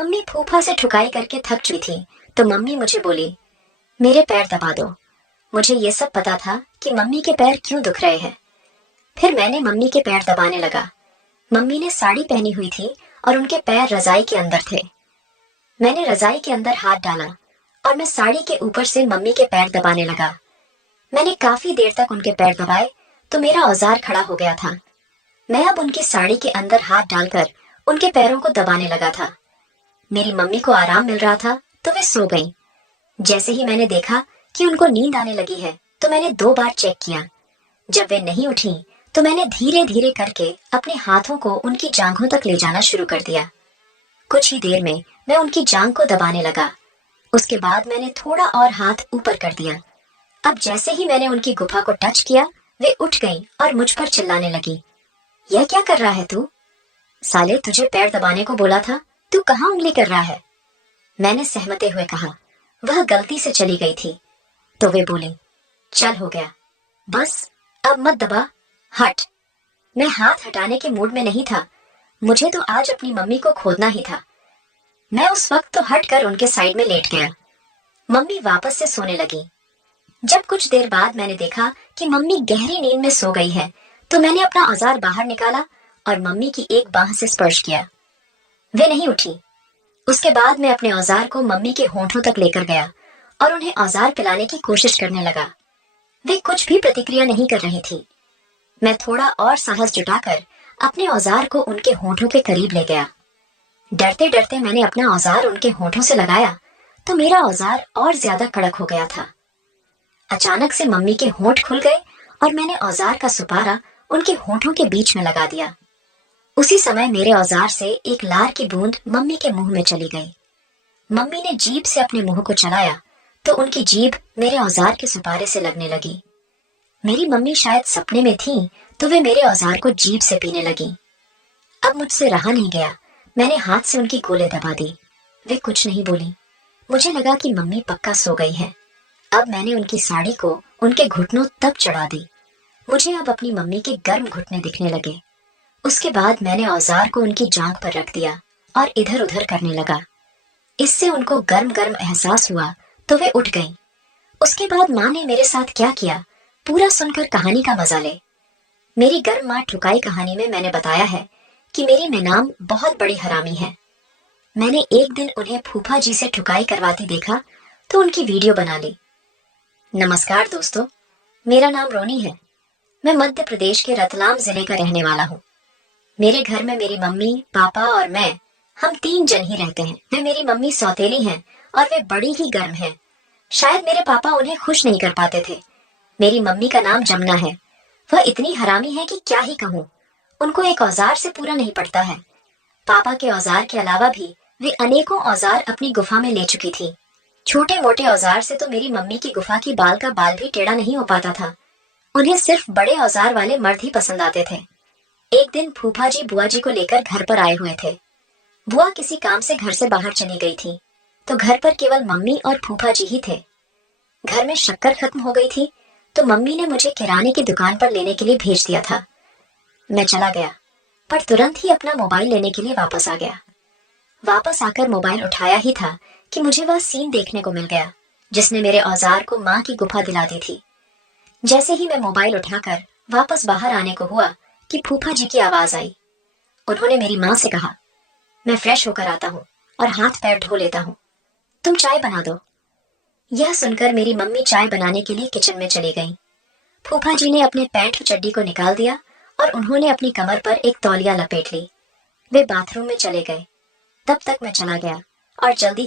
Mummy फूफा से ठुकाई करके थक चुकी थी, तो मम्मी मुझे बोली, मेरे पैर दबा दो। मुझे ये सब पता था कि मम्मी के पैर क्यों दुख रहे हैं। फिर मैंने मम्मी के पैर दबाने लगा। मम्मी ने साड़ी पहनी हुई थी और उनके पैर रजाई के अंदर थे। मैंने रजाई के अंदर हाथ डाला और मैं साड़ी के ऊपर से मम्मी के पैर दबाने लगा। मैंने काफी देर तक उनके पैर दबाए तो मेरा औजार खड़ा हो गया था। मैं अब उनकी साड़ी के अंदर हाथ डालकर उनके पैरों को दबाने लगा था। मेरी मम्मी को आराम मिल रहा था तो वे सो गईं। जैसे ही मैंने देखा कि उनको नींद आने लगी है तो मैंने 2 बार चेक किया। जब वे नहीं उठी तो मैंने धीरे धीरे करके अपने हाथों को उनकी जांघों तक ले जाना शुरू कर दिया। कुछ ही देर में मैं उनकी जांघ को दबाने लगा। उसके बाद मैंने थोड़ा और हाथ ऊपर कर दिया। अब जैसे ही मैंने उनकी गुफा को टच किया, वे उठ गईं और मुझ पर चिल्लाने लगी, यह क्या कर रहा है तू? साले, तुझे पैर दबाने को बोला था, तू कहाँ उंगली कर रहा है? मैंने सहमते हुए कहा, वह गलती से चली गई थी। तो वे बोली, चल हो गया, बस अब मत दबा, हट। मैं हाथ हटाने के मूड में नहीं था। मुझे तो आज अपनी मम्मी को खोदना ही था। मैं उस वक्त तो हट कर उनके साइड में लेट गया। मम्मी वापस से सोने लगी। जब कुछ देर बाद मैंने देखा कि मम्मी गहरी नींद में सो गई है, तो मैंने अपना औजार बाहर निकाला और मम्मी की एक बाह से स्पर्श किया। वे नहीं उठी। उसके बाद मैं अपने औजार को मम्मी के होंठों तक लेकर गया और उन्हें औजार पिलाने की कोशिश करने लगा। वे कुछ भी प्रतिक्रिया नहीं कर रही थी। मैं थोड़ा और साहस जुटाकर अपने औजार को उनके होंठों के करीब ले गया। डरते डरते मैंने अपना औजार उनके होंठों से लगाया तो मेरा औजार और ज्यादा कड़क हो गया था। अचानक से मम्मी के होंठ खुल गए और मैंने औजार का सुपारा उनके होंठों के बीच में लगा दिया। उसी समय मेरे औजार से एक लार की बूंद मम्मी के मुंह में चली गई। मम्मी ने जीभ से अपने मुंह को चलाया तो उनकी जीभ मेरे औजार के सुपारे से लगने लगी। मेरी मम्मी शायद सपने में थी तो वे मेरे औजार को जीभ से पीने लगी। अब मुझसे रहा नहीं गया। मैंने हाथ से उनकी गोले दबा दी। वे कुछ नहीं बोली। मुझे लगा कि मम्मी पक्का सो गई है। अब मैंने उनकी साड़ी को उनके घुटनों तक चढ़ा दी। मुझे अब अपनी मम्मी के गर्म घुटने दिखने लगे। उसके बाद मैंने औजार को उनकी जांघ पर रख दिया और इधर उधर करने लगा। इससे उनको गर्म गर्म एहसास हुआ तो वे उठ गईं। उसके बाद माँ ने मेरे साथ क्या किया, पूरा सुनकर कहानी का मजा ले। मेरी गर्म माँ ठुकाई कहानी में मैंने बताया है कि मेरी नैनाम बहुत बड़ी हरामी है। मैंने एक दिन उन्हें फूफा जी से ठुकाई करवाती देखा तो उनकी वीडियो बना ली। नमस्कार दोस्तों, मेरा नाम रोनी है। मैं मध्य प्रदेश के रतलाम जिले का रहने वाला हूँ। मेरे घर में मेरी मम्मी, पापा और मैं, हम 3 जन ही रहते हैं। मेरी मम्मी सौतेली हैं और वे बड़ी ही गर्म हैं। शायद मेरे पापा उन्हें खुश नहीं कर पाते थे। मेरी मम्मी का नाम जमुना है। वह इतनी हरामी है कि क्या ही कहूँ। उनको एक औजार से पूरा नहीं पड़ता है। पापा के औजार के अलावा भी वे अनेकों औजार अपनी गुफा में ले चुकी थी। छोटे मोटे औजार से तो मेरी मम्मी की गुफा की बाल का बाल भी टेढ़ा नहीं हो पाता था। उन्हें सिर्फ बड़े औजार वाले मर्द ही पसंद आते थे। एक दिन फूफा जी बुआ जी को लेकर घर पर आए हुए थे। बुआ किसी काम से घर से बाहर चली गई थी, तो घर पर केवल मम्मी और फूफा जी ही थे। घर में शक्कर खत्म हो गई थी, तो मम्मी ने मुझे किराने की दुकान पर लेने के लिए भेज दिया था। मैं चला गया, पर तुरंत ही अपना मोबाइल लेने के लिए वापस आ गया। वापस आकर मोबाइल उठाया ही था कि मुझे वह सीन देखने को मिल गया जिसने मेरे औजार को माँ की गुफा दिला दी थी। जैसे ही मैं मोबाइल उठाकर वापस बाहर आने को हुआ कि फूफा जी की आवाज आई। उन्होंने मेरी माँ से कहा, मैं फ्रेश होकर आता हूँ और हाथ पैर धो लेता हूँ, तुम चाय बना दो। यह सुनकर मेरी मम्मी चाय बनाने के लिए किचन में चली गई। फूफा जी ने अपने पैंट चड्डी को निकाल दिया और उन्होंने अपनी कमर पर एक तौलिया लपेट ली। वे बाथरूम में चले गए। तब तक मैं चला गया और जल्दी